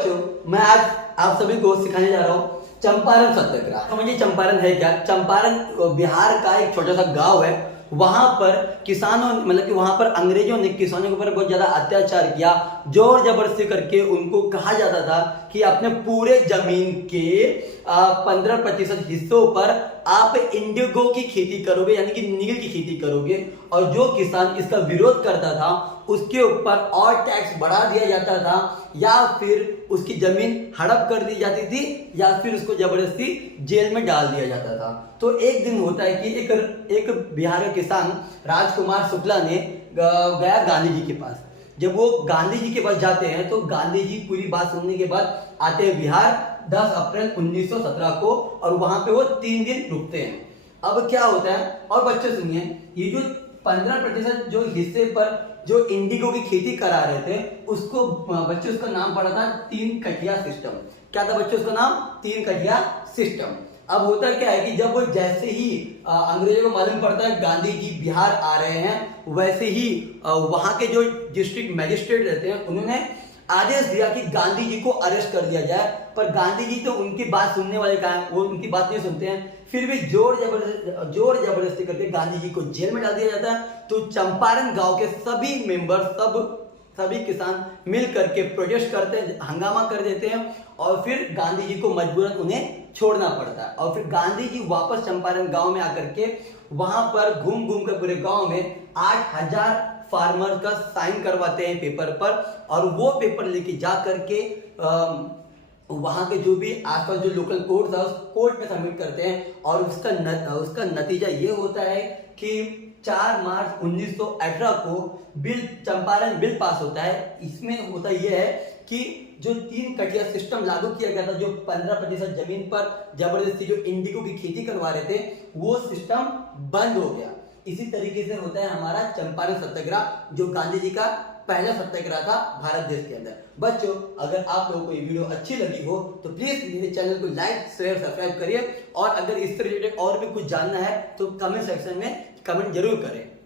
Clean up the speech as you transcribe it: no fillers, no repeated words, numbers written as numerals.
बच्चों, मैं आज आप सभी को सिखाने जा रहा हूँ चंपारण सत्याग्रह। समझिए चंपारण है क्या। चंपारण बिहार का एक छोटा सा गांव है। वहां पर किसानों मतलब कि वहां पर अंग्रेजों ने किसानों के ऊपर बहुत ज्यादा अत्याचार किया, जोर जबरदस्ती करके उनको कहा जाता था कि अपने पूरे जमीन के 15% हिस्सों पर आप इंडिगो की खेती करोगे, यानी कि नील की खेती करोगे। और जो किसान इसका विरोध करता था उसके ऊपर और टैक्स बढ़ा दिया जाता था, या फिर उसकी जमीन हड़प कर दी जाती थी, या फिर उसको जबरदस्ती जेल में डाल दिया जाता था। तो एक दिन होता है कि एक बिहार का किसान राजकुमार शुक्ला ने गया गांधी जी के पास। जब वो गांधी जी के पास जाते हैं तो गांधी जी पूरी बात सुनने के बाद आते हैं बिहार 10 अप्रैल 1917 को, और वहां पे वो 3 दिन रुकते हैं। अब क्या होता है, और बच्चे सुनिए, ये जो 15% जो हिस्से पर जो इंडिगो की खेती करा रहे थे उसको बच्चे उसका नाम पड़ा था 3 कटिया सिस्टम। क्या था बच्चे उसका नाम? 3 कटिया सिस्टम। अब होता क्या है कि जब जैसे ही अंग्रेजों को मालूम पड़ता है गांधी जी बिहार आ रहे हैं, वैसे ही वहां के जो डिस्ट्रिक्ट मैजिस्ट्रेट रहते हैं उन्होंने आदेश दिया कि गांधी जी को अरेस्ट कर दिया जाए। पर गांधी जी तो उनकी बात सुनने वाले कहाँ हैं, वो उनकी बात नहीं सुनते हैं। फिर भी जोर जबरदस्ती करके गांधी जी को जेल में डाल दिया जाता है। तो चंपारण गांव के सभी मेंबर सभी किसान मिल करके प्रोटेस्ट करते हैं, हंगामा कर देते हैं, और फिर गांधी जी को मजबूरन उन्हें छोड़ना पड़ता है। और फिर गांधी जी वापस चंपारण गांव में आकर के वहां पर घूम घूम कर पूरे गांव में 8000 फार्मर का साइन करवाते हैं पेपर पर, और वो पेपर लेके जा करके वहां के जो भी आसपास जो लोकल कोर्ट था उस कोर्ट में सबमिट करते हैं। और उसका नतीजा ये होता है कि 4 मार्च 1918 को चंपारण बिल पास होता है। इसमें होता यह है कि जो 3 कटिया सिस्टम लागू किया गया था, जो 15% जमीन पर जबरदस्ती जो इंडिगो की खेती करवा रहे थे, वो सिस्टम बंद हो गया। इसी तरीके से होता है हमारा चंपारण सत्याग्रह, जो गांधी जी का पहला सत्याग्रह था भारत देश के अंदर। बच्चों, अगर आप लोगों को ये वीडियो अच्छी लगी हो तो प्लीज मेरे चैनल को लाइक शेयर सब्सक्राइब करिए, और अगर इससे रिलेटेड और भी कुछ जानना है तो कमेंट सेक्शन में कमेंट जरूर करें।